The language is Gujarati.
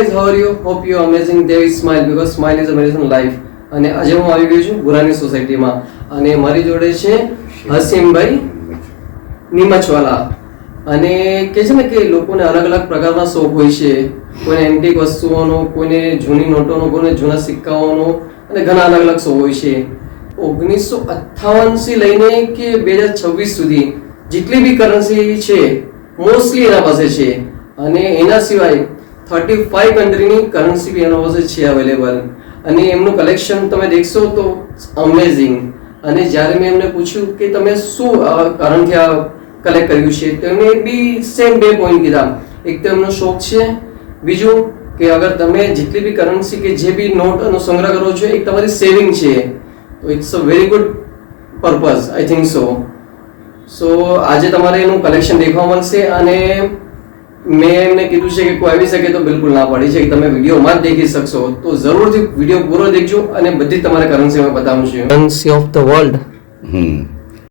guys, how are you? Hope you are amazing. There is smile because smile is a medicine life. અને આજે હું આવી ગયો છું ગુરાની સોસાયટીમાં અને મારી જોડે છે હસીમભાઈ નીમચવાલા. અને કે છે ને કે લોકોને અલગ અલગ પ્રકારના શોખ હોય છે, કોઈને એન્ટિક વસ્તુઓનો, કોઈને જૂની નોટોનો, કોઈને જૂના સિક્કાઓનો અને ઘણા અલગ અલગ શોખ હોય છે. 1958 થી લઈને કે 2026 સુધી જેટલી બી કરન્સી છે મોસ્ટલી એના પાસે છે. અને એના સિવાય 35 કન્ટ્રીની કરન્સી બી એના પાસે છે અવેલેબલ. અને એમનું કલેક્શન તમે દેખશો તો અમેઝિંગ. અને જ્યારે મેં એમને પૂછ્યું કે તમે શું કારણથી આ કલેક્ટ કર્યું છે, તો એમણે બી સેમ 2 પોઈન્ટ કીધા. એક તો એમનો શોખ છે, બીજું કે અગર તમે જેટલી બી કરન્સી કે જે બી નોટનો સંગ્રહ કરો છો એક તમારી સેવિંગ છે, તો it's a very good purpose I think so આજે તમારે એનું કલેક્શન દેખવા મળશે. અને મેં એમને કીધું છે કે કોઈ આવી શકે તો બિલકુલ ના પાડી છે કે તમે વિડીયોમાં જ દેખી શકશો. તો જરૂરથી વિડીયો પૂરો દેખજો અને બધી તમારે કરન્સી મેં બતાવું છું. Currency of the world